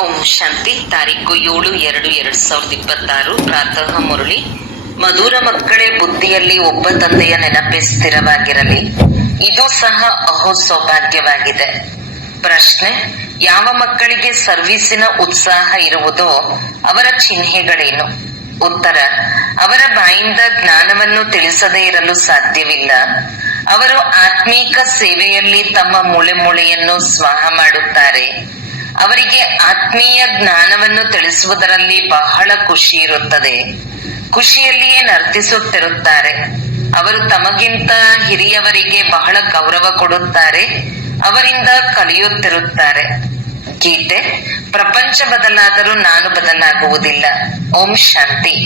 ಓಂ ಶಾಂತಿ. ತಾರೀಕು 7/2/2026. ಪ್ರಾತಃ ಮುರಳಿ. ಮಧುರ ಮಕ್ಕಳೇ, ಬುದ್ಧಿಯಲ್ಲಿ ಒಬ್ಬ ತಂದೆಯ ನೆನಪೇ ಸ್ಥಿರವಾಗಿರಲಿ. ಇದು ಸಹ ಅಹೋ ಸೌಭಾಗ್ಯವಾಗಿದೆ. ಪ್ರಶ್ನೆ: ಯಾವ ಮಕ್ಕಳಿಗೆ ಸರ್ವೀಸಿನ ಉತ್ಸಾಹ ಇರುವುದೋ ಅವರ ಚಿಹ್ನೆಗಳೇನು? ಉತ್ತರ: ಅವರ ಬಾಯಿಂದ ಜ್ಞಾನವನ್ನು ತಿಳಿಸದೇ ಇರಲು ಸಾಧ್ಯವಿಲ್ಲ. ಅವರು ಆತ್ಮೀಕ ಸೇವೆಯಲ್ಲಿ ತಮ್ಮ ಮೂಳೆ ಮೂಳೆಯನ್ನು ಸ್ವಾಹ ಮಾಡುತ್ತಾರೆ. ಅವರಿಗೆ ಆತ್ಮೀಯ ಜ್ಞಾನವನ್ನು ತಿಳಿಸುವುದರಲ್ಲಿ ಬಹಳ ಖುಷಿ ಇರುತ್ತದೆ. ಖುಷಿಯಲ್ಲಿಯೇ ನರ್ತಿಸುತ್ತಿರುತ್ತಾರೆ. ಅವರು ತಮಗಿಂತ ಹಿರಿಯವರಿಗೆ ಬಹಳ ಗೌರವ ಕೊಡುತ್ತಾರೆ. ಅವರಿಂದ ಕಲಿಯುತ್ತಿರುತ್ತಾರೆ. ಗೀತೆ: ಪ್ರಪಂಚ ಬದಲಾದರೂ ನಾನು ಬದಲಾಗುವುದಿಲ್ಲ. ಓಂ ಶಾಂತಿ.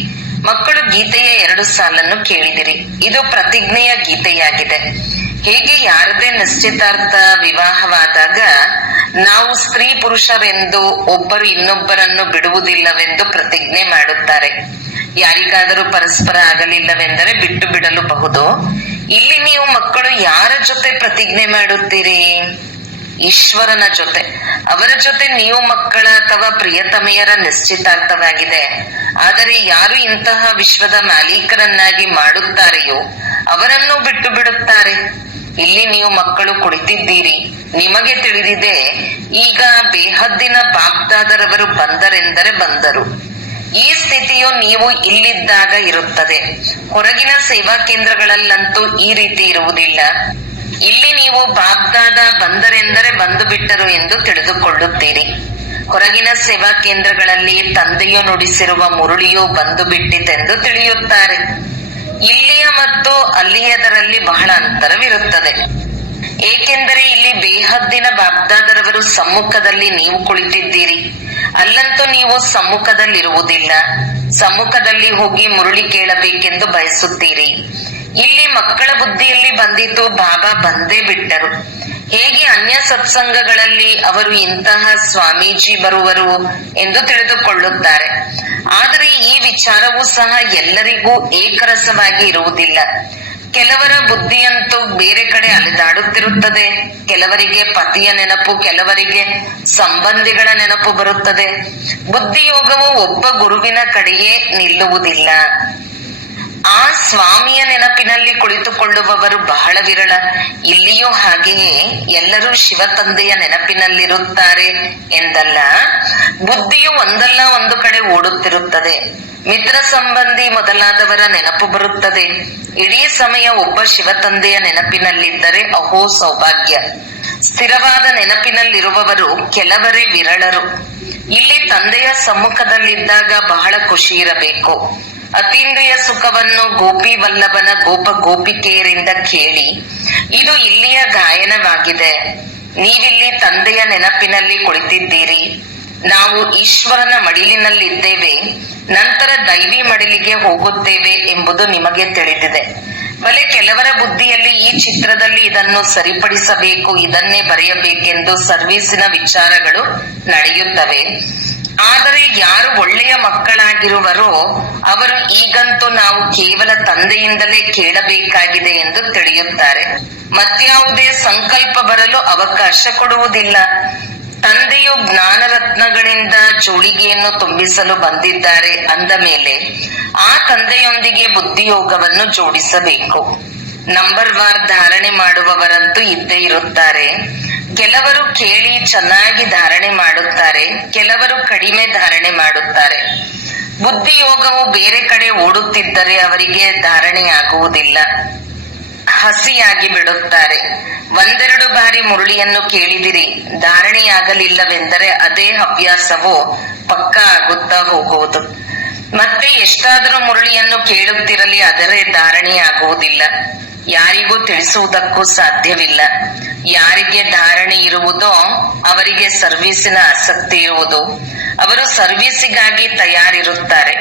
ಮಕ್ಕಳು, ಗೀತೆಯ 2 ಸಾಲನ್ನು ಕೇಳಿದಿರಿ. ಇದು ಪ್ರತಿಜ್ಞೆಯ ಗೀತೆಯಾಗಿದೆ. ಹೇಗೆ ಯಾರದೇ ನಿಶ್ಚಿತಾರ್ಥ ವಿವಾಹವಾದಾಗ ನಾವು ಸ್ತ್ರೀ ಪುರುಷರೆಂದು ಒಬ್ಬರು ಇನ್ನೊಬ್ಬರನ್ನು ಬಿಡುವುದಿಲ್ಲವೆಂದು ಪ್ರತಿಜ್ಞೆ ಮಾಡುತ್ತಾರೆ. ಯಾರಿಗಾದರೂ ಪರಸ್ಪರ ಆಗಲಿಲ್ಲವೆಂದರೆ ಬಿಟ್ಟು ಬಿಡಲುಬಹುದು. ಇಲ್ಲಿ ನೀವು ಮಕ್ಕಳು ಯಾರ ಜೊತೆ ಪ್ರತಿಜ್ಞೆ ಮಾಡುತ್ತೀರಿ? ಈಶ್ವರನ ಜೊತೆ. ಅವರ ಜೊತೆ ನೀವು ಮಕ್ಕಳ ಅಥವಾ ಪ್ರಿಯತಮೆಯರ ನಿಶ್ಚಿತಾರ್ಥವಾಗಿದೆ. ಆದರೆ ಯಾರು ಇಂತಹ ವಿಶ್ವದ ಮಾಲೀಕರನ್ನಾಗಿ ಮಾಡುತ್ತಾರೆಯೋ ಅವರನ್ನು ಬಿಟ್ಟು ಬಿಡುತ್ತಾರೆ. ಇಲ್ಲಿ ನೀವು ಮಕ್ಕಳು ಕುಳಿತಿದ್ದೀರಿ. ನಿಮಗೆ ತಿಳಿದಿದೆ, ಈಗ ಬೇಹದ್ದಿನ ಬಾಪ್ದಾದರವರು ಬಂದರೆಂದರೆ ಬಂದರು. ಈ ಸ್ಥಿತಿಯು ನೀವು ಇಲ್ಲಿದ್ದಾಗ ಇರುತ್ತದೆ. ಹೊರಗಿನ ಸೇವಾ ಕೇಂದ್ರಗಳಲ್ಲಂತೂ ಈ ರೀತಿ ಇರುವುದಿಲ್ಲ. ಇಲ್ಲಿ ನೀವು ಬಾಪ್ದಾದ ಬಂದರೆಂದರೆ ಬಂದು ಬಿಟ್ಟರು ಎಂದು ತಿಳಿದುಕೊಳ್ಳುತ್ತೀರಿ. ಹೊರಗಿನ ಸೇವಾ ಕೇಂದ್ರಗಳಲ್ಲಿ ತಂದೆಯು ನುಡಿಸಿರುವ ಮುರುಳಿಯು ಬಂದು ಬಿಟ್ಟಿತೆಂದು ತಿಳಿಯುತ್ತಾರೆ. ಇಲ್ಲಿಯ ಮತ್ತು ಅಲ್ಲಿಯದರಲ್ಲಿ ಬಹಳ ಅಂತರವಿರುತ್ತದೆ. ಏಕೆಂದರೆ ಇಲ್ಲಿ ಬೇಹದ್ದಿನ ಬಾಪ್ದಾದರವರು ಸಮ್ಮುಖದಲ್ಲಿ ನೀವು ಕುಳಿತಿದ್ದೀರಿ. ಅಲ್ಲಂತೂ ನೀವು ಸಮ್ಮುಖದಲ್ಲಿರುವುದಿಲ್ಲ. ಸಮ್ಮುಖದಲ್ಲಿ ಹೋಗಿ ಮುರುಳಿ ಕೇಳಬೇಕೆಂದು ಬಯಸುತ್ತೀರಿ. ಇಲ್ಲಿ ಮಕ್ಕಳ ಬುದ್ಧಿಯಲ್ಲಿ ಬಂದಿತು, ಬಾಬಾ ಬಂದೇ ಬಿಟ್ಟರು. ಹೇಗೆ ಅನ್ಯ ಸತ್ಸಂಗಗಳಲ್ಲಿ ಅವರು ಇಂತಹ ಸ್ವಾಮೀಜಿ ಬರುವರು ಎಂದು ತಿಳಿದುಕೊಳ್ಳುತ್ತಾರೆ. ಆದರೆ ಈ ವಿಚಾರವೂ ಸಹ ಎಲ್ಲರಿಗೂ ಏಕರಸವಾಗಿ ಇರುವುದಿಲ್ಲ. ಕೆಲವರ ಬುದ್ಧಿಯಂತೂ ಬೇರೆ ಕಡೆ ಅಲೆದಾಡುತ್ತಿರುತ್ತದೆ. ಕೆಲವರಿಗೆ ಪತಿಯ ನೆನಪು, ಕೆಲವರಿಗೆ ಸಂಬಂಧಿಗಳ ನೆನಪು ಬರುತ್ತದೆ. ಬುದ್ಧಿಯೋಗವು ಒಬ್ಬ ಗುರುವಿನ ಕಡೆಯೇ ನಿಲ್ಲುವುದಿಲ್ಲ. ಆ ಸ್ವಾಮಿಯ ನೆನಪಿನಲ್ಲಿ ಕುಳಿತುಕೊಳ್ಳುವವರು ಬಹಳ ವಿರಳ. ಇಲ್ಲಿಯೂ ಹಾಗೆಯೇ ಎಲ್ಲರೂ ಶಿವ ತಂದೆಯ ನೆನಪಿನಲ್ಲಿರುತ್ತಾರೆ ಎಂದಲ್ಲ. ಬುದ್ಧಿಯು ಒಂದಲ್ಲ ಒಂದು ಕಡೆ ಓಡುತ್ತಿರುತ್ತದೆ. ಮಿತ್ರ ಸಂಬಂಧಿ ಮೊದಲಾದವರ ನೆನಪು ಬರುತ್ತದೆ. ಇಡೀ ಸಮಯ ಒಬ್ಬ ಶಿವ ತಂದೆಯ ನೆನಪಿನಲ್ಲಿದ್ದರೆ ಅಹೋ ಸೌಭಾಗ್ಯ. ಸ್ಥಿರವಾದ ನೆನಪಿನಲ್ಲಿರುವವರು ಕೆಲವರೇ ವಿರಳರು. ಇಲ್ಲಿ ತಂದೆಯ ಸಮ್ಮುಖದಲ್ಲಿದ್ದಾಗ ಬಹಳ ಖುಷಿ ಇರಬೇಕು. ಅತೀಂದ್ರಿಯ ಸುಖವನ್ನು ಗೋಪಿ ವಲ್ಲಭನ ಗೋಪ ಗೋಪಿಕೆಯರಿಂದ ಕೇಳಿ. ಇದು ಇಲ್ಲಿಯ ಗಾಯನವಾಗಿದೆ. ನೀವಿಲ್ಲಿ ತಂದೆಯ ನೆನಪಿನಲ್ಲಿ ಕುಳಿತಿದ್ದೀರಿ. ನಾವು ಈಶ್ವರನ ಮಡಿಲಿನಲ್ಲಿದ್ದೇವೆ, ನಂತರ ದೈವಿ ಮಡಿಲಿಗೆ ಹೋಗುತ್ತೇವೆ ಎಂಬುದು ನಿಮಗೆ ತಿಳಿದಿದೆ. ಬಲೆ ಕೆಲವರ ಬುದ್ಧಿಯಲ್ಲಿ ಈ ಚಿತ್ರದಲ್ಲಿ ಇದನ್ನು ಸರಿಪಡಿಸಬೇಕು, ಇದನ್ನೇ ಬರೆಯಬೇಕೆಂದು ಸರ್ವೀಸಿನ ವಿಚಾರಗಳು ನಡೆಯುತ್ತವೆ. ಆದರೆ ಯಾರು ಒಳ್ಳೆಯ ಮಕ್ಕಳಾಗಿರುವರೋ ಅವರು ಈಗಂತೂ ನಾವು ಕೇವಲ ತಂದೆಯಿಂದಲೇ ಕೇಳಬೇಕಾಗಿದೆ ಎಂದು ತಿಳಿಯುತ್ತಾರೆ. ಮತ್ಯಾವುದೇ ಸಂಕಲ್ಪ ಬರಲು ಅವಕಾಶ ಕೊಡುವುದಿಲ್ಲ. ತಂದೆಯು ಜ್ಞಾನರತ್ನಗಳಿಂದ ಜೋಳಿಗೆಯನ್ನು ತುಂಬಿಸಲು ಬಂದಿದ್ದಾರೆ ಅಂದ ಮೇಲೆ ಆ ತಂದೆಯೊಂದಿಗೆ ಬುದ್ಧಿಯೋಗವನ್ನು ಜೋಡಿಸಬೇಕು. ನಂಬರ್ ವಾರ್ ಧಾರಣೆ ಮಾಡುವವರಂತೂ ಇದ್ದೇ ಇರುತ್ತಾರೆ. ಕೆಲವರು ಕೇಳಿ ಚೆನ್ನಾಗಿ ಧಾರಣೆ ಮಾಡುತ್ತಾರೆ, ಕೆಲವರು ಕಡಿಮೆ ಧಾರಣೆ ಮಾಡುತ್ತಾರೆ. ಬುದ್ಧಿಯೋಗವು ಬೇರೆ ಕಡೆ ಓಡುತ್ತಿದ್ದರೆ ಅವರಿಗೆ ಧಾರಣೆಯಾಗುವುದಿಲ್ಲ. ಹಸಿಯಾಗಿ ಬಿಡುತ್ತಾರೆ. 1-2 ಬಾರಿ ಮುರುಳಿಯನ್ನು ಕೇಳಿದಿರಿ, ಧಾರಣೆಯಾಗಲಿಲ್ಲವೆಂದರೆ ಅದೇ ಅಭ್ಯಾಸವು ಪಕ್ಕಾ ಆಗುತ್ತಾ ಹೋಗುವುದು. ಮತ್ತೆ ಎಷ್ಟಾದರೂ ಮುರುಳಿಯನ್ನು ಕೇಳುತ್ತಿರಲಿ, ಅದರೇ ಧಾರಣೆಯಾಗುವುದಿಲ್ಲ. ಯಾರಿಗೂ ತಿಳಿಸುವುದಕ್ಕೂ ಸಾಧ್ಯವಿಲ್ಲ. ಯಾರಿಗೆ ಧಾರಣೆ ಇರುವುದೋ ಅವರಿಗೆ ಸರ್ವೀಸಿನ ಆಸಕ್ತಿ ಇರುವುದು. ಅವರು ಸರ್ವೀಸಿಗಾಗಿ ತಯಾರಿರುತ್ತಾರೆ.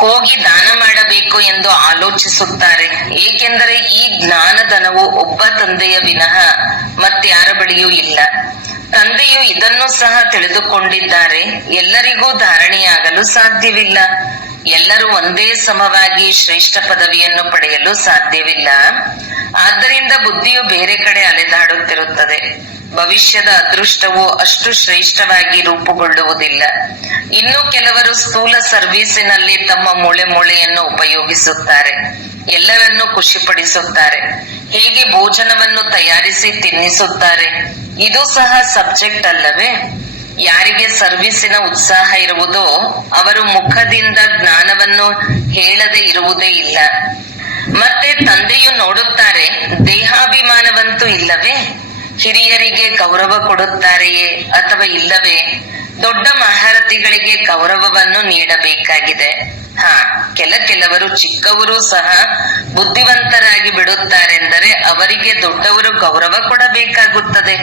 ಹೋಗಿ ದಾನ ಮಾಡಬೇಕು ಎಂದು ಆಲೋಚಿಸುತ್ತಾರೆ. ಏಕೆಂದರೆ ಈ ಜ್ಞಾನಧನವು ಒಬ್ಬ ತಂದೆಯ ವಿನಃ ಮತ್ಯಾರ ಬಳಿಯೂ ಇಲ್ಲ. ತಂದೆಯು ಇದನ್ನು ಸಹ ತಿಳಿದುಕೊಂಡಿದ್ದಾರೆ. ಎಲ್ಲರಿಗೂ ಧಾರಣೆಯಾಗಲು ಸಾಧ್ಯವಿಲ್ಲ. ಎಲ್ಲರೂ ಒಂದೇ ಸಮವಾಗಿ ಶ್ರೇಷ್ಠ ಪದವಿಯನ್ನು ಪಡೆಯಲು ಸಾಧ್ಯವಿಲ್ಲ. ಆದ್ದರಿಂದ ಬುದ್ಧಿಯು ಬೇರೆ ಕಡೆ ಅಲೆದಾಡುತ್ತಿರುತ್ತದೆ. ಭವಿಷ್ಯದ ಅದೃಷ್ಟವು ಅಷ್ಟು ಶ್ರೇಷ್ಠವಾಗಿ ರೂಪುಗೊಳ್ಳುವುದಿಲ್ಲ. ಇನ್ನು ಕೆಲವರು ಸ್ಥೂಲ ಸರ್ವೀಸಿನಲ್ಲಿ ತಮ್ಮ ಮೂಳೆಯನ್ನು ಉಪಯೋಗಿಸುತ್ತಾರೆ. ಎಲ್ಲರನ್ನೂ ಖುಷಿಪಡಿಸುತ್ತಾರೆ. ಹೇಗೆ ಭೋಜನವನ್ನು ತಯಾರಿಸಿ ತಿನ್ನಿಸುತ್ತಾರೆ. ಇದು ಸಹ ಸಬ್ಜೆಕ್ಟ್ ಅಲ್ಲವೇ? ಯಾರಿಗೆ ಸರ್ವೀಸಿನ ಉತ್ಸಾಹ ಇರುವುದೋ ಅವರು ಮುಖದಿಂದ ಜ್ಞಾನವನ್ನು ಹೇಳದೆ ಇರುವುದೇ ಇಲ್ಲ. ಮತ್ತೆ ತಂದೆಯು ನೋಡುತ್ತಾರೆ, ದೇಹಾಭಿಮಾನವಂತೂ ಇಲ್ಲವೇ? ಹಿರಿಯರಿಗೆ ಗೌರವ ಕೊಡುತ್ತಾರೆಯೇ ಅಥವಾ ಇಲ್ಲವೇ? ದೊಡ್ಡ ಮಹಾರಥಿಗಳಿಗೆ ಗೌರವವನ್ನು ನೀಡಬೇಕಾಗಿದೆ. ಕೆಲವರು ಚಿಕ್ಕವರು ಸಹ ಬುದ್ಧಿವಂತರಾಗಿ ಬಿಡುತ್ತಾರೆಂದರೆ ಅವರಿಗೆ ದೊಡ್ಡವರು ಗೌರವ ಕೊಡಬೇಕಾಗುತ್ತದೆ.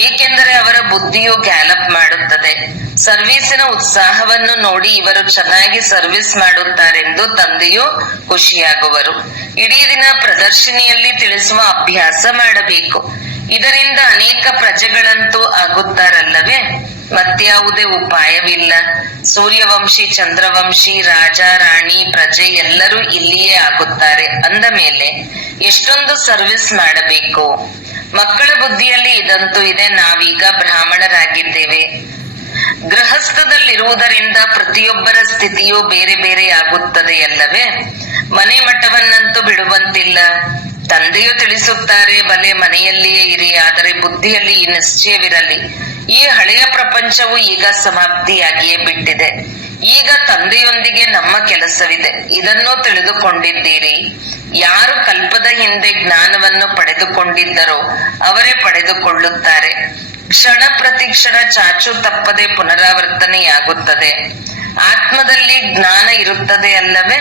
ಏಕೆಂದರೆ ಅವರ ಬುದ್ಧಿಯು ಗ್ಯಾಲಪ್ ಮಾಡುತ್ತದೆ. ಸರ್ವೀಸಿನ ಉತ್ಸಾಹವನ್ನು ನೋಡಿ ಇವರು ಚೆನ್ನಾಗಿ ಸರ್ವಿಸ್ ಮಾಡುತ್ತಾರೆಂದು ತಂದೆಯು ಖುಷಿಯಾಗುವರು. ಇಡೀ ದಿನ ಪ್ರದರ್ಶಿನಿಯಲ್ಲಿ ತಿಳಿಸುವ ಅಭ್ಯಾಸ ಮಾಡಬೇಕು. ಇದರಿಂದ ಅನೇಕ ಪ್ರಜೆಗಳಂತೂ ಆಗುತ್ತಾರಲ್ಲವೇ? ಮತ್ಯಾವುದೇ ಉಪಾಯವಿಲ್ಲ. ಸೂರ್ಯವಂಶಿ, ಚಂದ್ರವಂಶಿ, ರಾಜ, ರಾಣಿ, ಪ್ರಜೆ ಎಲ್ಲರೂ ಇಲ್ಲಿಯೇ ಆಗುತ್ತಾರೆ. ಅಂದ ಮೇಲೆ ಎಷ್ಟೊಂದು ಸರ್ವಿಸ್ ಮಾಡಬೇಕು. ಮಕ್ಕಳ ಬುದ್ಧಿಯಲ್ಲಿ ಇದಂತೂ ಇದೆ. ನಾವೀಗ ಬ್ರಾಹ್ಮಣರಾಗಿದ್ದೇವೆ. ಗೃಹಸ್ಥದಲ್ಲಿರುವುದರಿಂದ ಪ್ರತಿಯೊಬ್ಬರ ಸ್ಥಿತಿಯು ಬೇರೆ ಬೇರೆ ಆಗುತ್ತದೆ ಅಲ್ಲವೇ? ಮನೆ ಮಠವನ್ನಂತೂ ಬಿಡುವಂತಿಲ್ಲ. ತಂದೆಯು ತಿಳಿಸುತ್ತಾರೆ, ಬಲೆ ಮನೆಯಲ್ಲಿಯೇ ಇರಿ, ಆದರೆ ಬುದ್ಧಿಯಲ್ಲಿ ಈ ನಿಶ್ಚಯವಿರಲಿ. ಈ ಹಳೆಯ ಪ್ರಪಂಚವು ಈಗ ಸಮಾಪ್ತಿಯಾಗಿಯೇ ಬಿಟ್ಟಿದೆ. ಈಗ ತಂದೆಯೊಂದಿಗೆ ನಮ್ಮ ಕೆಲಸವಿದೆ. ಇದನ್ನು ತಿಳಿದುಕೊಂಡಿದ್ದೀರಿ. ಯಾರು ಕಲ್ಪದ ಹಿಂದೆ ಜ್ಞಾನವನ್ನು ಪಡೆದುಕೊಂಡಿದ್ದರೋ ಅವರೇ ಪಡೆದುಕೊಳ್ಳುತ್ತಾರೆ. ಕ್ಷಣ ಪ್ರತಿ ಕ್ಷಣ ಚಾಚು ತಪ್ಪದೆ ಪುನರಾವರ್ತನೆಯಾಗುತ್ತದೆ. ಆತ್ಮದಲ್ಲಿ ಜ್ಞಾನ ಇರುತ್ತದೆ ಅಲ್ಲವೇ?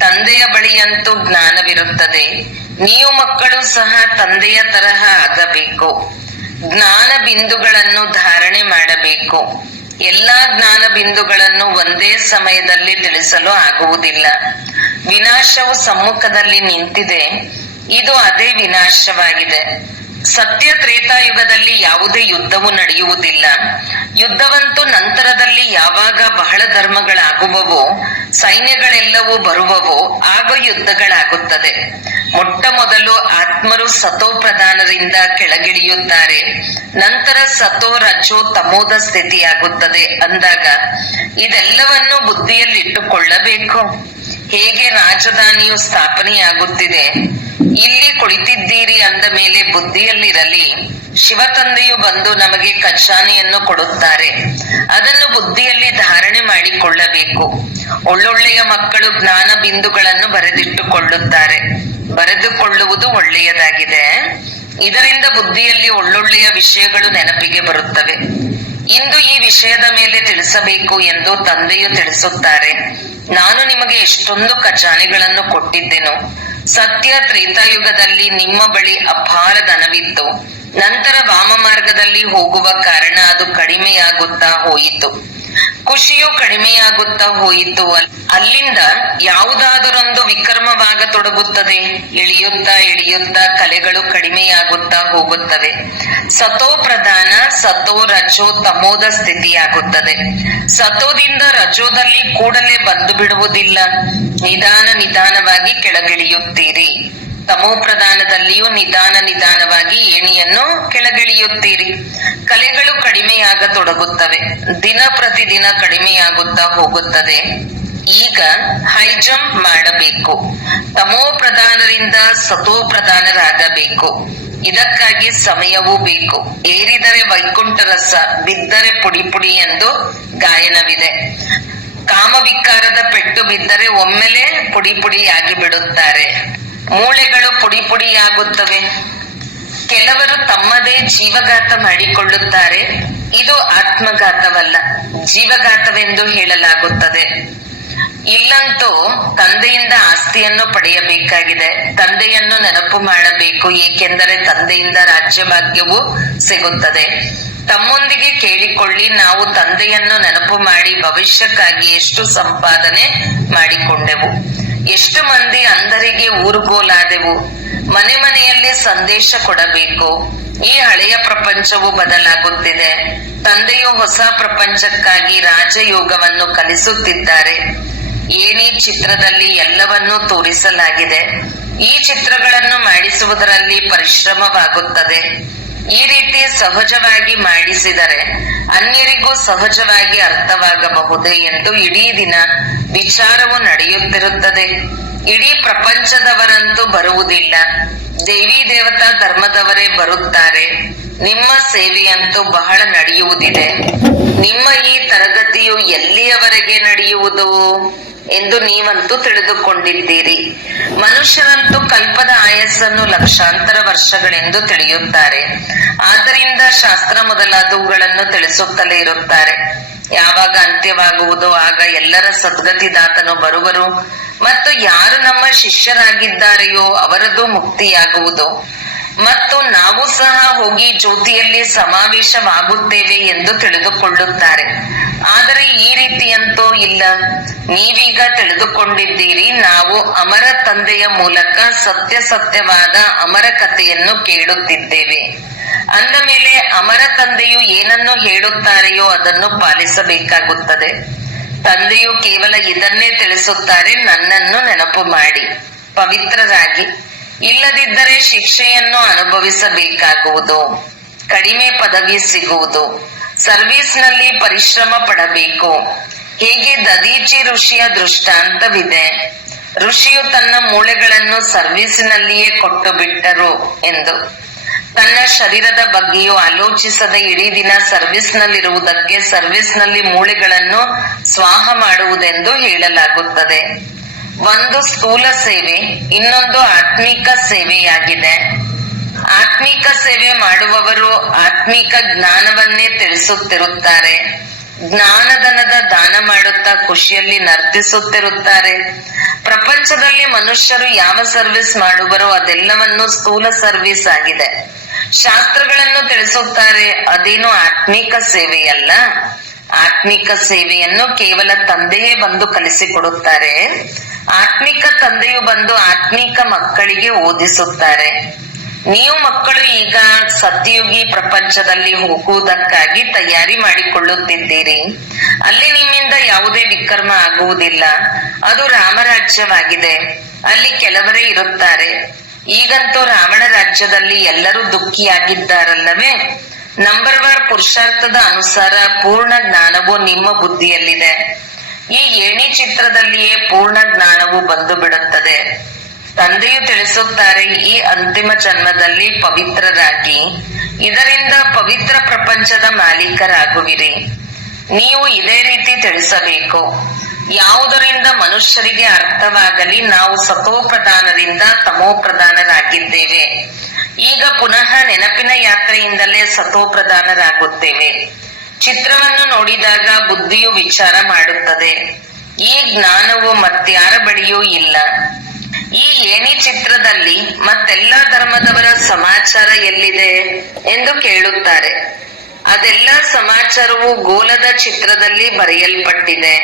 ತಂದೆಯ ಬಳಿಯಂತೂ ಜ್ಞಾನವಿರುತ್ತದೆ. ನೀವು ಮಕ್ಕಳು ಸಹ ತಂದೆಯ ತರಹ ಆಗಬೇಕು. ಜ್ಞಾನ ಬಿಂದುಗಳನ್ನು ಧಾರಣೆ ಮಾಡಬೇಕು. ಎಲ್ಲಾ ಜ್ಞಾನ ಬಿಂದುಗಳನ್ನು ಒಂದೇ ಸಮಯದಲ್ಲಿ ತಿಳಿಸಲು ಆಗುವುದಿಲ್ಲ. ವಿನಾಶವು ಸಮ್ಮುಖದಲ್ಲಿ ನಿಂತಿದೆ. ಇದು ಅದೇ ವಿನಾಶವಾಗಿದೆ. ಸತ್ಯ ತ್ರೇತಾಯುಗದಲ್ಲಿ ಯಾವುದೇ ಯುದ್ಧವು ನಡೆಯುವುದಿಲ್ಲ. ಯುದ್ಧವಂತೂ ನಂತರದಲ್ಲಿ ಯಾವಾಗ ಬಹಳ ಧರ್ಮಗಳಾಗುವವೋ, ಸೈನ್ಯಗಳೆಲ್ಲವೂ ಬರುವವೋ ಆಗ ಯುದ್ಧಗಳಾಗುತ್ತದೆ. ಮೊಟ್ಟ ಮೊದಲು ಆತ್ಮರು ಸತೋ ಪ್ರಧಾನರಿಂದ ಕೆಳಗಿಳಿಯುತ್ತಾರೆ. ನಂತರ ಸತೋ, ರಜೋ, ತಮೋದ ಸ್ಥಿತಿಯಾಗುತ್ತದೆ. ಅಂದಾಗ ಇದೆಲ್ಲವನ್ನು ಬುದ್ಧಿಯಲ್ಲಿಟ್ಟುಕೊಳ್ಳಬೇಕು. ಹೇಗೆ ರಾಜಧಾನಿಯು ಸ್ಥಾಪನೆಯಾಗುತ್ತಿದೆ, ಇಲ್ಲಿ ಕುಳಿತಿದ್ದೀರಿ ಅಂದ ಮೇಲೆ ಬುದ್ಧಿಯಲ್ಲಿರಲಿ. ಶಿವ ತಂದೆಯು ಬಂದು ನಮಗೆ ಖಜಾನೆಯನ್ನು ಕೊಡುತ್ತಾರೆ. ಅದನ್ನು ಬುದ್ಧಿಯಲ್ಲಿ ಧಾರಣೆ ಮಾಡಿಕೊಳ್ಳಬೇಕು. ಒಳ್ಳೊಳ್ಳೆಯ ಮಕ್ಕಳು ಜ್ಞಾನ ಬಿಂದುಗಳನ್ನು ಬರೆದಿಟ್ಟುಕೊಳ್ಳುತ್ತಾರೆ. ಬರೆದುಕೊಳ್ಳುವುದು ಒಳ್ಳೆಯದಾಗಿದೆ. ಇದರಿಂದ ಬುದ್ಧಿಯಲ್ಲಿ ಒಳ್ಳೊಳ್ಳೆಯ ವಿಷಯಗಳು ನೆನಪಿಗೆ ಬರುತ್ತವೆ. ಇಂದು ಈ ವಿಷಯದ ಮೇಲೆ ತಿಳಿಸಬೇಕು ಎಂದು ತಂದೆಯು ತಿಳಿಸುತ್ತಾರೆ. ನಾನು ನಿಮಗೆ ಎಷ್ಟೊಂದು ಖಜಾನೆಗಳನ್ನು ಕೊಟ್ಟಿದ್ದೆನು. ಸತ್ಯ ತ್ರೇತಾಯುಗದಲ್ಲಿ ನಿಮ್ಮ ಬಳಿ ಅಪಾರ ಧನವಿತ್ತು. ನಂತರ ವಾಮ ಮಾರ್ಗದಲ್ಲಿ ಹೋಗುವ ಕಾರಣ ಅದು ಕಡಿಮೆಯಾಗುತ್ತಾ ಹೋಯಿತು. ಖುಷಿಯು ಕಡಿಮೆಯಾಗುತ್ತಾ ಹೋಯಿತು. ಅಲ್ಲಿಂದ ಯಾವುದಾದರೊಂದು ವಿಕರ್ಮವಾಗತೊಡಗುತ್ತದೆ. ಇಳಿಯುತ್ತಾ ಇಳಿಯುತ್ತಾ ಕಲೆಗಳು ಕಡಿಮೆಯಾಗುತ್ತಾ ಹೋಗುತ್ತವೆ. ಸತೋ ಪ್ರಧಾನ, ಸತೋ, ರಜೋ, ತಮೋದ ಸ್ಥಿತಿಯಾಗುತ್ತದೆ. ಸತೋದಿಂದ ರಜೋದಲ್ಲಿ ಕೂಡಲೇ ಬಂದು ಬಿಡುವುದಿಲ್ಲ. ನಿಧಾನವಾಗಿ ಕೆಳಗಿಳಿಯುತ್ತೀರಿ. ತಮೋ ಪ್ರಧಾನದಲ್ಲಿಯೂ ನಿಧಾನವಾಗಿ ಏಣಿಯನ್ನು ಕೆಳಗಿಳಿಯುತ್ತೀರಿ. ಕಲೆಗಳು ಕಡಿಮೆಯಾಗತೊಡಗುತ್ತವೆ. ದಿನ ಪ್ರತಿದಿನ ಕಡಿಮೆಯಾಗುತ್ತಾ ಹೋಗುತ್ತದೆ. ಈಗ ಹೈ ಜಂಪ್ ಮಾಡಬೇಕು. ತಮೋ ಪ್ರಧಾನರಿಂದ ಸತೋ ಪ್ರಧಾನರಾಗಬೇಕು. ಇದಕ್ಕಾಗಿ ಸಮಯವೂ ಬೇಕು. ಏರಿದರೆ ವೈಕುಂಠ ರಸ, ಬಿದ್ದರೆ ಪುಡಿ ಪುಡಿ ಎಂದು ಗಾಯನವಿದೆ. ಕಾಮವಿಕಾರದ ಪೆಟ್ಟು ಬಿದ್ದರೆ ಒಮ್ಮೆಲೆ ಪುಡಿ ಪುಡಿಯಾಗಿ ಬಿಡುತ್ತಾರೆ. ಮೂಳೆಗಳು ಪುಡಿ ಪುಡಿಯಾಗುತ್ತವೆ. ಕೆಲವರು ತಮ್ಮದೇ ಜೀವಘಾತ ಮಾಡಿಕೊಳ್ಳುತ್ತಾರೆ. ಇದು ಆತ್ಮಘಾತವಲ್ಲ, ಜೀವಘಾತವೆಂದು ಹೇಳಲಾಗುತ್ತದೆ. ಇಲ್ಲಂತೂ ತಂದೆಯಿಂದ ಆಸ್ತಿಯನ್ನು ಪಡೆಯಬೇಕಾಗಿದೆ. ತಂದೆಯನ್ನು ನೆನಪು ಮಾಡಬೇಕು. ಏಕೆಂದರೆ ತಂದೆಯಿಂದ ರಾಜ್ಯಭಾಗ್ಯವು ಸಿಗುತ್ತದೆ. ತಮ್ಮೊಂದಿಗೆ ಕೇಳಿಕೊಳ್ಳಿ, ನಾವು ತಂದೆಯನ್ನು ನೆನಪು ಮಾಡಿ ಭವಿಷ್ಯಕ್ಕಾಗಿ ಎಷ್ಟು ಸಂಪಾದನೆ ಮಾಡಿಕೊಂಡೆವು. ಎಷ್ಟು ಮಂದಿ ಅಂಧರಿಗೆ ಊರುಗೋಲಾದೆವು. ಮನೆ ಮನೆಯಲ್ಲಿ ಸಂದೇಶ ಕೊಡಬೇಕು. ಈ ಹಳೆಯ ಪ್ರಪಂಚವು ಬದಲಾಗುತ್ತಿದೆ. ತಂದೆಯು ಹೊಸ ಪ್ರಪಂಚಕ್ಕಾಗಿ ರಾಜಯೋಗವನ್ನು ಕಲಿಸುತ್ತಿದ್ದಾರೆ. ಏಣಿ ಚಿತ್ರದಲ್ಲಿ ಎಲ್ಲವನ್ನೂ ತೋರಿಸಲಾಗಿದೆ. ಈ ಚಿತ್ರಗಳನ್ನು ಮಾಡಿಸುವುದರಲ್ಲಿ ಪರಿಶ್ರಮವಾಗುತ್ತದೆ. ಈ ರೀತಿ ಸಹಜವಾಗಿ ಮಾಡಿಸಿದರೆ ಅನ್ಯರಿಗೂ ಸಹಜವಾಗಿ ಅರ್ಥವಾಗಬಹುದೇ ಎಂದು ಇಡೀ ದಿನ ವಿಚಾರವು ನಡೆಯುತ್ತಿರುತ್ತದೆ. ಇಡೀ ಪ್ರಪಂಚದವರಂತೂ ಬರುವುದಿಲ್ಲ, ದೇವಿ ದೇವತಾ ಧರ್ಮದವರೇ ಬರುತ್ತಾರೆ. ನಿಮ್ಮ ಸೇವೆಯಂತೂ ಬಹಳ ನಡೆಯುವುದಿದೆ. ನಿಮ್ಮ ಈ ತರಗತಿಯು ಎಲ್ಲಿಯವರೆಗೆ ನಡೆಯುವುದು ಎಂದು ನೀವಂತೂ ತಿಳಿದುಕೊಂಡಿದ್ದೀರಿ. ಮನುಷ್ಯರಂತೂ ಕಲ್ಪದ ಆಯಸ್ಸನ್ನು ಲಕ್ಷಾಂತರ ವರ್ಷಗಳೆಂದು ತಿಳಿಯುತ್ತಾರೆ. ಆದ್ದರಿಂದ ಶಾಸ್ತ್ರ ಮೊದಲಾದವುಗಳನ್ನು ತಿಳಿಸುತ್ತಲೇ ಇರುತ್ತಾರೆ. ಯಾವಾಗ ಅಂತ್ಯವಾಗುವುದೋ ಆಗ ಎಲ್ಲರ ಸದ್ಗತಿದಾತನು ಬರುವರು ಮತ್ತು ಯಾರು ನಮ್ಮ ಶಿಷ್ಯರಾಗಿದ್ದಾರೆಯೋ ಅವರದು ಮುಕ್ತಿಯಾಗುವುದು ಮತ್ತು ನಾವು ಸಹ ಹೋಗಿ ಜ್ಯೋತಿಯಲ್ಲಿ ಸಮಾವೇಶವಾಗುತ್ತೇವೆ ಎಂದು ತಿಳಿದುಕೊಳ್ಳುತ್ತಾರೆ. ಆದರೆ ಈ ರೀತಿಯಂತೂ ಇಲ್ಲ. ನೀವೀಗ ತಿಳಿದುಕೊಂಡಿದ್ದೀರಿ, ನಾವು ಅಮರ ತಂದೆಯ ಮೂಲಕ ಸತ್ಯವಾದ ಅಮರ ಕಥೆಯನ್ನು ಕೇಳುತ್ತಿದ್ದೇವೆ. ಅಂದ ಮೇಲೆ ಅಮರ ತಂದೆಯು ಏನನ್ನು ಹೇಳುತ್ತಾರೆಯೋ ಅದನ್ನು ಪಾಲಿಸಬೇಕಾಗುತ್ತದೆ. ತಂದೆಯು ಕೇವಲ ಇದನ್ನೇ ತಿಳಿಸುತ್ತಾರೆ, ನನ್ನನ್ನು ನೆನಪು ಮಾಡಿ ಪವಿತ್ರರಾಗಿ. ಇಲ್ಲದಿದ್ದರೆ ಶಿಕ್ಷೆಯನ್ನು ಅನುಭವಿಸಬೇಕಾಗುವುದು, ಕಡಿಮೆ ಪದವಿ ಸಿಗುವುದು, ಸರ್ವಿಸ್ ನಲ್ಲಿ ಪರಿಶ್ರಮ ಪಡಬೇಕು. ಹೇಗೆ ದದೀಚಿ ಋಷಿಯ ದೃಷ್ಟಾಂತವಿದೆ. ಋಷಿಯು ತನ್ನ ಮೂಳೆಗಳನ್ನು ಸರ್ವಿಸಿನಲ್ಲಿಯೇ ಕೊಟ್ಟು ಬಿಟ್ಟರು ಎಂದು. ತನ್ನ ಶರೀರದ ಬಗ್ಗೆಯೂ ಆಲೋಚಿಸದೆ ಇಡೀ ದಿನ ಸರ್ವಿಸ್ ನಲ್ಲಿರುವುದಕ್ಕೆ ಸರ್ವಿಸ್ ನಲ್ಲಿ ಮೂಳೆಗಳನ್ನು ಸ್ವಾಹ ಮಾಡುವುದೆಂದು ಹೇಳಲಾಗುತ್ತದೆ. ಒಂದು ಸ್ಥೂಲ ಸೇವೆ, ಇನ್ನೊಂದು ಆತ್ಮಿಕ ಸೇವೆಯಾಗಿದೆ. ಆತ್ಮಿಕ ಸೇವೆ ಮಾಡುವವರು ಆತ್ಮಿಕ ಜ್ಞಾನವನ್ನೇ ತಿಳಿಸುತ್ತಿರುತ್ತಾರೆ. ಜ್ಞಾನಧನದ ದಾನ ಮಾಡುತ್ತಾ ಖುಷಿಯಲ್ಲಿ ನರ್ತಿಸುತ್ತಿರುತ್ತಾರೆ. ಪ್ರಪಂಚದಲ್ಲಿ ಮನುಷ್ಯರು ಯಾವ ಸರ್ವಿಸ್ ಮಾಡುವರೋ ಅದೆಲ್ಲವನ್ನು ಸ್ಥೂಲ ಸರ್ವಿಸ್ ಆಗಿದೆ. ಶಾಸ್ತ್ರಗಳನ್ನು ತಿಳಿಸುತ್ತಾರೆ, ಅದೇನು ಆತ್ಮಿಕ ಸೇವೆಯಲ್ಲ. ಆತ್ಮಿಕ ಸೇವೆಯನ್ನು ಕೇವಲ ತಂದೆಯೇ ಬಂದು ಕಲಿಸಿಕೊಡುತ್ತಾರೆ. ಆತ್ಮಿಕ ತಂದೆಯು ಬಂದು ಆತ್ಮಿಕ ಮಕ್ಕಳಿಗೆ ಓದಿಸುತ್ತಾರೆ. ನೀವು ಮಕ್ಕಳು ಈಗ ಸತ್ಯಯುಗಿ ಪ್ರಪಂಚದಲ್ಲಿ ಹೋಗುವುದಕ್ಕಾಗಿ ತಯಾರಿ ಮಾಡಿಕೊಳ್ಳುತ್ತಿದ್ದೀರಿ. ಅಲ್ಲಿ ನಿಮ್ಮಿಂದ ಯಾವುದೇ ವಿಕರ್ಮ ಆಗುವುದಿಲ್ಲ. ಅದು ರಾಮರಾಜ್ಯವಾಗಿದೆ. ಅಲ್ಲಿ ಕೆಲವರೇ ಇರುತ್ತಾರೆ. ಈಗಂತೂ ರಾವಣ ರಾಜ್ಯದಲ್ಲಿ ಎಲ್ಲರೂ ದುಃಖಿಯಾಗಿದ್ದಾರಲ್ಲವೇ. ನಂಬರ್ 1 ಪುರುಷಾರ್ಥದ ಅನುಸಾರ ಪೂರ್ಣ ಜ್ಞಾನವು ನಿಮ್ಮ ಬುದ್ಧಿಯಲ್ಲಿದೆ. ಈ ಏಣಿ ಚಿತ್ರದಲ್ಲಿಯೇ ಪೂರ್ಣ ಜ್ಞಾನವು ಬಂದು ಬಿಡುತ್ತದೆ. ತಂದೆಯು ತಿಳಿಸುತ್ತಾರೆ, ಈ ಅಂತಿಮ ಜನ್ಮದಲ್ಲಿ ಪವಿತ್ರರಾಗಿ ಇದರಿಂದ ಪವಿತ್ರ ಪ್ರಪಂಚದ ಮಾಲೀಕರಾಗುವಿರಿ. ನೀವು ಇದೇ ರೀತಿ ತಿಳಿಸಬೇಕು. ಯಾವುದರಿಂದ ಮನುಷ್ಯರಿಗೆ ಅರ್ಥವಾಗಲಿ, ನಾವು ಸತೋಪ್ರಧಾನರಿಂದ ತಮೋಪ್ರಧಾನರಾಗಿದ್ದೇವೆ. ಈಗ ಪುನಃ ನೆನಪಿನ ಯಾತ್ರೆಯಿಂದಲೇ ಸತೋಪ್ರಧಾನರಾಗುತ್ತೇವೆ. ಚಿತ್ರವನ್ನು ನೋಡಿದಾಗ ಬುದ್ಧಿಯು ವಿಚಾರ ಮಾಡುತ್ತದೆ. ಈ ಜ್ಞಾನವು ಮತ್ಯಾರ ಬಳಿಯೂ ಇಲ್ಲ. ಈ ಏಣಿ ಚಿತ್ರದಲ್ಲಿ ಮತ್ತೆಲ್ಲ ಧರ್ಮದವರ ಸಮಾಚಾರ ಎಲ್ಲಿದೆ ಎಂದು ಕೇಳುತ್ತಾರೆ. ಅದೆಲ್ಲ ಸಮಾಚಾರವು ಗೋಲದ ಚಿತ್ರದಲ್ಲಿ ಬರೆಯಲ್ಪಟ್ಟಿದೆ.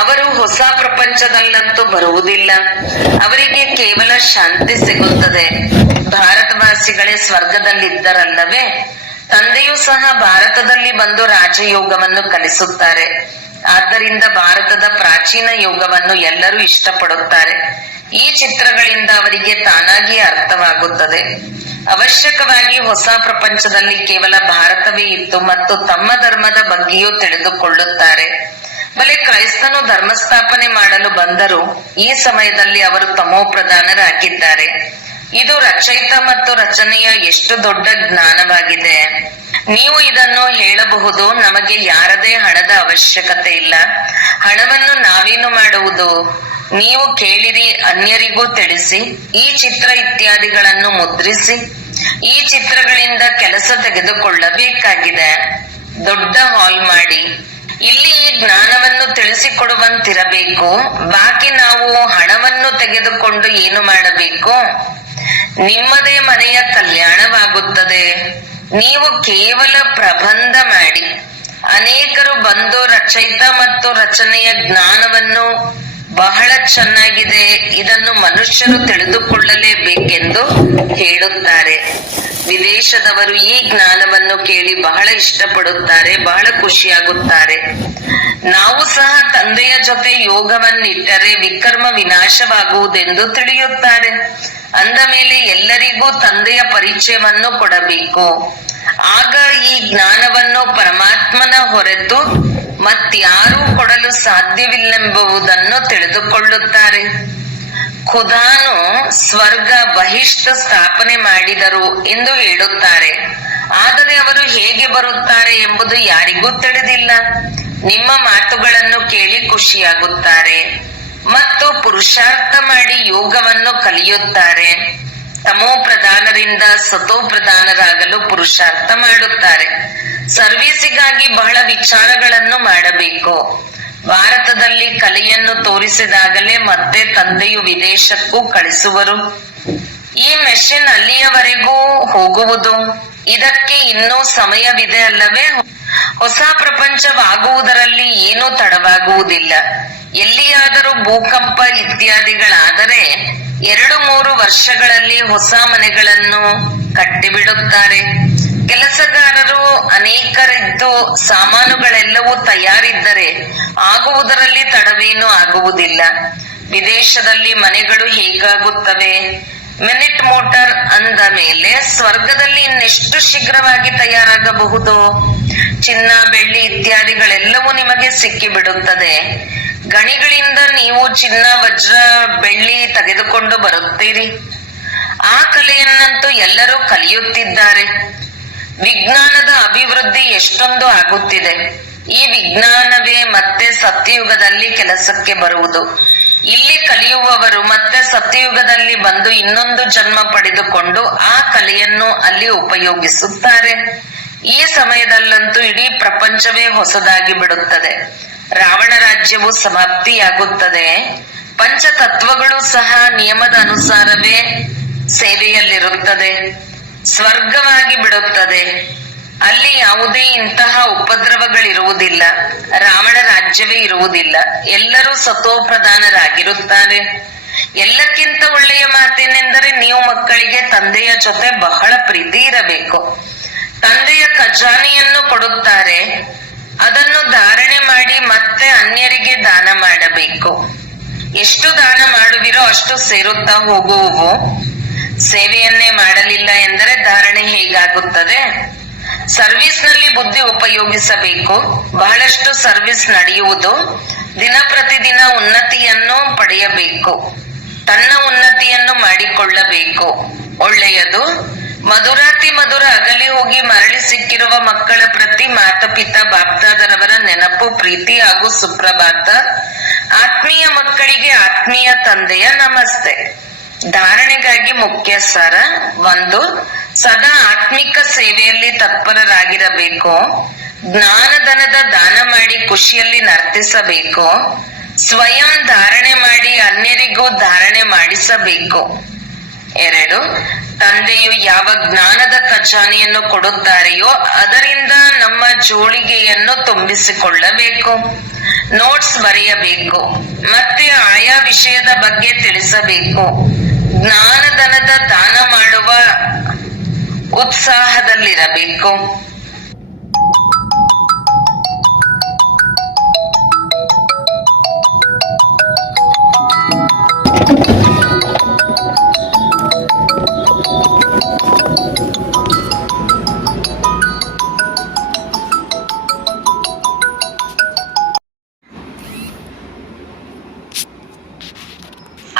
ಅವರು ಹೊಸ ಪ್ರಪಂಚದಲ್ಲಂತೂ ಬರುವುದಿಲ್ಲ. ಅವರಿಗೆ ಕೇವಲ ಶಾಂತಿ ಸಿಗುತ್ತದೆ. ಭಾರತವಾಸಿಗಳೇ ಸ್ವರ್ಗದಲ್ಲಿದ್ದರಲ್ಲವೇ. ತಂದೆಯೂ ಸಹ ಭಾರತದಲ್ಲಿ ಬಂದು ರಾಜಯೋಗವನ್ನು ಕಲಿಸುತ್ತಾರೆ. ಆದ್ದರಿಂದ ಭಾರತದ ಪ್ರಾಚೀನ ಯೋಗವನ್ನು ಎಲ್ಲರೂ ಇಷ್ಟಪಡುತ್ತಾರೆ. ಈ ಚಿತ್ರಗಳಿಂದ ಅವರಿಗೆ ತಾನಾಗಿಯೇ ಅರ್ಥವಾಗುತ್ತದೆ. ಅವಶ್ಯಕವಾಗಿ ಹೊಸ ಪ್ರಪಂಚದಲ್ಲಿ ಕೇವಲ ಭಾರತವೇ ಇತ್ತು ಮತ್ತು ತಮ್ಮ ಧರ್ಮದ ಬಗ್ಗೆಯೂ ತಿಳಿದುಕೊಳ್ಳುತ್ತಾರೆ. ಬಲೆ ಕ್ರೈಸ್ತನು ಧರ್ಮಸ್ಥಾಪನೆ ಮಾಡಲು ಬಂದರು. ಈ ಸಮಯದಲ್ಲಿ ಅವರು ತಮೋಪ್ರಧಾನರಾಗಿದ್ದಾರೆ. ಇದು ರಚಯಿತ ಮತ್ತು ರಚನೆಯ ಎಷ್ಟು ದೊಡ್ಡ ಜ್ಞಾನವಾಗಿದೆ. ನೀವು ಇದನ್ನು ಹೇಳಬಹುದು, ನಮಗೆ ಯಾರದೇ ಹಣದ ಅವಶ್ಯಕತೆ ಇಲ್ಲ. ಹಣವನ್ನು ನಾವೇನು ಮಾಡುವುದು? ನೀವು ಕೇಳಿರಿ, ಅನ್ಯರಿಗೂ ತಿಳಿಸಿ. ಈ ಚಿತ್ರ ಇತ್ಯಾದಿಗಳನ್ನು ಮುದ್ರಿಸಿ ಈ ಚಿತ್ರಗಳಿಂದ ಕೆಲಸ ತೆಗೆದುಕೊಳ್ಳಬೇಕಾಗಿದೆ. ದೊಡ್ಡ ಹಾಲ್ ಮಾಡಿ ಇಲ್ಲಿ ಈ ಜ್ಞಾನವನ್ನು ತಿಳಿಸಿಕೊಡುವಂತಿರಬೇಕು. ಬಾಕಿ ನಾವು ಹಣವನ್ನು ತೆಗೆದುಕೊಂಡು ಏನು ಮಾಡಬೇಕು? ನಿಮ್ಮದೇ ಮನೆಯ ಕಲ್ಯಾಣವಾಗುತ್ತದೆ. ನೀವು ಕೇವಲ ಪ್ರಬಂಧ ಮಾಡಿ. ಅನೇಕರು ಬಂದು ರಚಯಿತ ಮತ್ತು ರಚನೆಯ ಜ್ಞಾನವನ್ನು ಬಹಳ ಚೆನ್ನಾಗಿದೆ, ಇದನ್ನು ಮನುಷ್ಯರು ತಿಳಿದುಕೊಳ್ಳಲೇಬೇಕೆಂದು ಹೇಳುತ್ತಾರೆ. ವಿದೇಶದವರು ಈ ಜ್ಞಾನವನ್ನು ಕೇಳಿ ಬಹಳ ಇಷ್ಟಪಡುತ್ತಾರೆ, ಬಹಳ ಖುಷಿಯಾಗುತ್ತಾರೆ. ನಾವು ಸಹ ತಂದೆಯ ಜೊತೆ ಯೋಗವನ್ನಿಟ್ಟರೆ ವಿಕರ್ಮ ವಿನಾಶವಾಗುವುದೆಂದು ತಿಳಿಯುತ್ತಾರೆ. ಅಂದ ಮೇಲೆ ಎಲ್ಲರಿಗೂ ತಂದೆಯ ಪರಿಚಯವನ್ನು ಕೊಡಬೇಕು. ಆಗ ಈ ಜ್ಞಾನವನ್ನು ಪರಮಾತ್ಮನ ಹೊರತು ಮತ್ಯಾರೂ ಕೊಡಲು ಸಾಧ್ಯವಿಲ್ಲೆಂಬುದನ್ನು ತಿಳಿದುಕೊಳ್ಳುತ್ತಾರೆ. ಖುದಾನು ಸ್ವರ್ಗ ಬಹಿಷ್ಠ ಸ್ಥಾಪನೆ ಮಾಡಿದರು ಎಂದು ಹೇಳುತ್ತಾರೆ. ಆದರೆ ಅವರು ಹೇಗೆ ಬರುತ್ತಾರೆ ಎಂಬುದು ಯಾರಿಗೂ ತಿಳಿದಿಲ್ಲ. ನಿಮ್ಮ ಮಾತುಗಳನ್ನು ಕೇಳಿ ಖುಷಿಯಾಗುತ್ತಾರೆ ಮತ್ತು ಪುರುಷಾರ್ಥ ಮಾಡಿ ಯೋಗವನ್ನು ಕಲಿಯುತ್ತಾರೆ. ತಮೋ ಪ್ರಧಾನರಿಂದ ಸತೋ ಪ್ರಧಾನರಾಗಲು ಪುರುಷಾರ್ಥ ಮಾಡುತ್ತಾರೆ. ಸರ್ವೀಸಿಗಾಗಿ ಬಹಳ ವಿಚಾರಗಳನ್ನು ಮಾಡಬೇಕು. ಭಾರತದಲ್ಲಿ ಕಲೆಯನ್ನು ತೋರಿಸಿದಾಗಲೇ ಮತ್ತೆ ತಂದೆಯು ವಿದೇಶಕ್ಕೂ ಕಳಿಸುವರು. ಈ ಮೆಷಿನ್ ಅಲ್ಲಿಯವರೆಗೂ ಹೋಗುವುದು. ಇದಕ್ಕೆ ಇನ್ನೂ ಸಮಯವಿದೆ ಅಲ್ಲವೇ? ಹೊಸ ಪ್ರಪಂಚವಾಗುವುದರಲ್ಲಿ ಏನೂ ತಡವಾಗುವುದಿಲ್ಲ. ಎಲ್ಲಿಯಾದರೂ ಭೂಕಂಪ ಇತ್ಯಾದಿಗಳಾದರೆ 2-3 ವರ್ಷಗಳಲ್ಲಿ ಹೊಸ ಮನೆಗಳನ್ನು ಕಟ್ಟಿಬಿಡುತ್ತಾರೆ. ಕೆಲಸಗಾರರು ಅನೇಕರಿದ್ದು ಸಾಮಾನುಗಳೆಲ್ಲವೂ ತಯಾರಿದ್ದರೆ ಆಗುವುದರಲ್ಲಿ ತಡವೇನೂ ಆಗುವುದಿಲ್ಲ. ವಿದೇಶದಲ್ಲಿ ಮನೆಗಳು ಹೇಗಾಗುತ್ತವೆ? ಮಿನಿಟ್ ಮೋಟಾರ್ ಅಂದ ಮೇಲೆ ಸ್ವರ್ಗದಲ್ಲಿ ಇನ್ನೆಷ್ಟು ಶೀಘ್ರವಾಗಿ ತಯಾರಾಗಬಹುದು? ಚಿನ್ನ, ಬೆಳ್ಳಿ ಇತ್ಯಾದಿಗಳೆಲ್ಲವೂ ನಿಮಗೆ ಸಿಕ್ಕಿಬಿಡುತ್ತದೆ. ಗಣಿಗಳಿಂದ ನೀವು ಚಿನ್ನ, ವಜ್ರ, ಬೆಳ್ಳಿ ತೆಗೆದುಕೊಂಡು ಬರುತ್ತೀರಿ. ಆ ಕಲೆಯನ್ನಂತೂ ಎಲ್ಲರೂ ಕಲಿಯುತ್ತಿದ್ದಾರೆ. ವಿಜ್ಞಾನದ ಅಭಿವೃದ್ಧಿ ಎಷ್ಟೊಂದು ಆಗುತ್ತಿದೆ. ಈ ವಿಜ್ಞಾನವೇ ಮತ್ತೆ ಸತ್ಯಯುಗದಲ್ಲಿ ಕೆಲಸಕ್ಕೆ ಬರುವುದು. ಇಲ್ಲಿ ಕಲಿಯುವವರು ಮತ್ತೆ ಸತ್ಯಯುಗದಲ್ಲಿ ಬಂದು ಇನ್ನೊಂದು ಜನ್ಮ ಪಡೆದುಕೊಂಡು ಆ ಕಲೆಯನ್ನು ಅಲ್ಲಿ ಉಪಯೋಗಿಸುತ್ತಾರೆ. ಈ ಸಮಯದಲ್ಲಂತೂ ಇಡೀ ಪ್ರಪಂಚವೇ ಹೊಸದಾಗಿ ಬಿಡುತ್ತದೆ. ರಾವಣ ರಾಜ್ಯವು ಸಮಾಪ್ತಿಯಾಗುತ್ತದೆ. ಪಂಚತತ್ವಗಳು ಸಹ ನಿಯಮದ ಅನುಸಾರವೇ ಸೇವೆಯಲ್ಲಿರುತ್ತದೆ. ಸ್ವರ್ಗವಾಗಿ ಬಿಡುತ್ತದೆ. ಅಲ್ಲಿ ಯಾವುದೇ ಇಂತಹ ಉಪದ್ರವಗಳಿರುವುದಿಲ್ಲ. ರಾವಣ ರಾಜ್ಯವೇ ಇರುವುದಿಲ್ಲ. ಎಲ್ಲರೂ ಸತೋಪ್ರಧಾನರಾಗಿರುತ್ತಾರೆ. ಎಲ್ಲಕ್ಕಿಂತ ಒಳ್ಳೆಯ ಮಾತೇನೆಂದರೆ ನೀವು ಮಕ್ಕಳಿಗೆ ತಂದೆಯ ಜೊತೆ ಬಹಳ ಪ್ರೀತಿ ಇರಬೇಕು. ತಂದೆಯ ಖಜಾನೆಯನ್ನು ಕೊಡುತ್ತಾರೆ, ಅದನ್ನು ಧಾರಣೆ ಮಾಡಿ ಮತ್ತೆ ಅನ್ಯರಿಗೆ ದಾನ ಮಾಡಬೇಕು. ಎಷ್ಟು ದಾನ ಮಾಡುವಿರೋ ಅಷ್ಟು ಸೇರುತ್ತಾ ಹೋಗುವು. ಸೇವೆಯನ್ನೇ ಮಾಡಲಿಲ್ಲ ಎಂದರೆ ಧಾರಣೆ ಹೇಗಾಗುತ್ತದೆ? ಸರ್ವಿಸ್ ನಲ್ಲಿ ಬುದ್ಧಿ ಉಪಯೋಗಿಸಬೇಕು. ಬಹಳಷ್ಟು ಸರ್ವಿಸ್ ನಡೆಯುವುದು. ದಿನ ಪ್ರತಿದಿನ ಉನ್ನತಿಯನ್ನು ಪಡೆಯಬೇಕು. ತನ್ನ ಉನ್ನತಿಯನ್ನು ಮಾಡಿಕೊಳ್ಳಬೇಕು. ಒಳ್ಳೆಯದು. ಮಧುರಾತಿ ಮಧುರ ಅಗಲಿ ಹೋಗಿ ಮರಳಿ ಸಿಕ್ಕಿರುವ ಮಕ್ಕಳ ಪ್ರತಿ ಮಾತಪಿತಾ ಬಾಪ್ದಾದರವರ ನೆನಪು, ಪ್ರೀತಿ ಹಾಗೂ ಸುಪ್ರಭಾತ. ಆತ್ಮೀಯ ಮಕ್ಕಳಿಗೆ ಆತ್ಮೀಯ ತಂದೆಯ ನಮಸ್ತೆ. ಧಾರಣೆಗಾಗಿ ಮುಖ್ಯ ಸಾರ: 1. ಸದಾ ಆತ್ಮಿಕ ಸೇವೆಯಲ್ಲಿ ತತ್ಪರರಾಗಿರಬೇಕು. ಜ್ಞಾನಧನದ ದಾನ ಮಾಡಿ ಖುಷಿಯಲ್ಲಿ ನರ್ತಿಸಬೇಕು. ಸ್ವಯಂ ಧಾರಣೆ ಮಾಡಿ ಅನ್ಯರಿಗೂ ಧಾರಣೆ ಮಾಡಿಸಬೇಕು. 2. ತಂದೆಯು ಯಾವ ಜ್ಞಾನದ ಖಜಾನೆಯನ್ನು ಕೊಡುತ್ತಾರೆಯೋ ಅದರಿಂದ ನಮ್ಮ ಜೋಳಿಗೆಯನ್ನು ತುಂಬಿಸಿಕೊಳ್ಳಬೇಕು. ನೋಟ್ಸ್ ಬರೆಯಬೇಕು. ಮತ್ತೆ ಆಯಾ ವಿಷಯದ ಬಗ್ಗೆ ತಿಳಿಸಬೇಕು. ಜ್ಞಾನಧನದ ದಾನ ಮಾಡುವ ಉತ್ಸಾಹದಲ್ಲಿರಬೇಕು.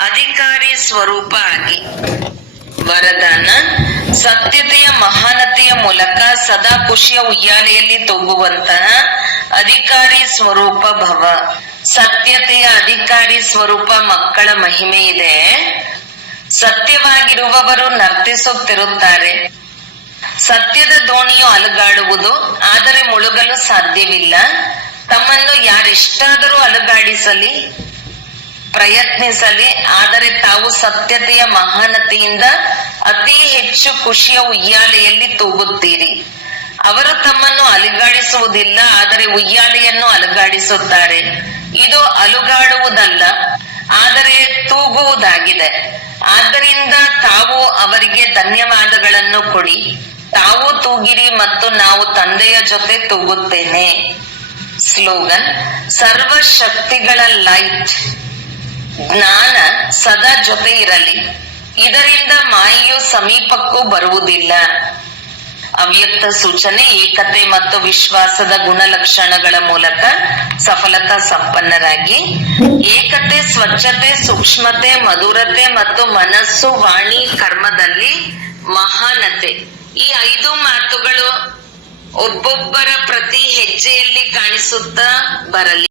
ಅಧಿಕಾರಿ ಸ್ವರೂಪ ಆಗಿ. ವರದಾನ: ಸತ್ಯತೆಯ ಮಹಾನತೆಯ ಮೂಲಕ ಸದಾ ಖುಷಿಯ ಉಯ್ಯಾಲೆಯಲ್ಲಿ ತೂಗುವಂತಹ ಅಧಿಕಾರಿ ಸ್ವರೂಪ ಭವ. ಸತ್ಯತೆಯ ಅಧಿಕಾರಿ ಸ್ವರೂಪ ಮಕ್ಕಳ ಮಹಿಮೆ ಇದೆ. ಸತ್ಯವಾಗಿರುವವರು ನರ್ತಿಸುತ್ತಿರುತ್ತಾರೆ. ಸತ್ಯದ ದೋಣಿಯು ಅಲುಗಾಡುವುದು, ಆದರೆ ಮುಳುಗಲು ಸಾಧ್ಯವಿಲ್ಲ. ತಮ್ಮನ್ನು ಯಾರೆಷ್ಟಾದರೂ ಅಲುಗಾಡಿಸಲಿ, ಪ್ರಯತ್ನಿಸಲಿ, ಆದರೆ ತಾವು ಸತ್ಯತೆಯ ಮಹಾನತೆಯಿಂದ ಅತಿ ಹೆಚ್ಚು ಖುಷಿಯ ಉಯ್ಯಾಲೆಯಲ್ಲಿ ತೂಗುತ್ತೀರಿ. ಅವರು ತಮ್ಮನ್ನು ಅಲುಗಾಡಿಸುವುದಿಲ್ಲ, ಆದರೆ ಉಯ್ಯಾಲೆಯನ್ನು ಅಲುಗಾಡಿಸುತ್ತಾರೆ. ಇದು ಅಲುಗಾಡುವುದಲ್ಲ, ಆದರೆ ತೂಗುವುದಾಗಿದೆ. ಆದ್ದರಿಂದ ತಾವು ಅವರಿಗೆ ಧನ್ಯವಾದಗಳನ್ನು ಕೊಡಿ, ತಾವು ತೂಗಿರಿ ಮತ್ತು ನಾವು ತಂದೆಯ ಜೊತೆ ತೂಗುತ್ತೇನೆ. ಸ್ಲೋಗನ್: ಸರ್ವಶಕ್ತಿಗಳ ಲೈಟ್ ಜ್ಞಾನ ಸದಾ ಜೊತೆ ಇರಲಿ, ಇದರಿಂದ ಮಾಯೆಯು ಸಮೀಪಕ್ಕೂ ಬರುವುದಿಲ್ಲ. ಅವ್ಯಕ್ತ ಸೂಚನೆ: ಏಕತೆ ಮತ್ತು ವಿಶ್ವಾಸದ ಗುಣಲಕ್ಷಣಗಳ ಮೂಲಕ ಸಫಲತಾ ಸಂಪನ್ನರಾಗಿ. ಏಕತೆ, ಸ್ವಚ್ಛತೆ, ಸೂಕ್ಷ್ಮತೆ, ಮಧುರತೆ ಮತ್ತು ಮನಸ್ಸು, ವಾಣಿ, ಕರ್ಮದಲ್ಲಿ ಮಹಾನತೆ. ಈ 5 ಮಾತುಗಳು ಒಬ್ಬೊಬ್ಬರ ಪ್ರತಿ ಹೆಜ್ಜೆಯಲ್ಲಿ ಕಾಣಿಸುತ್ತಾ ಬರಲಿ.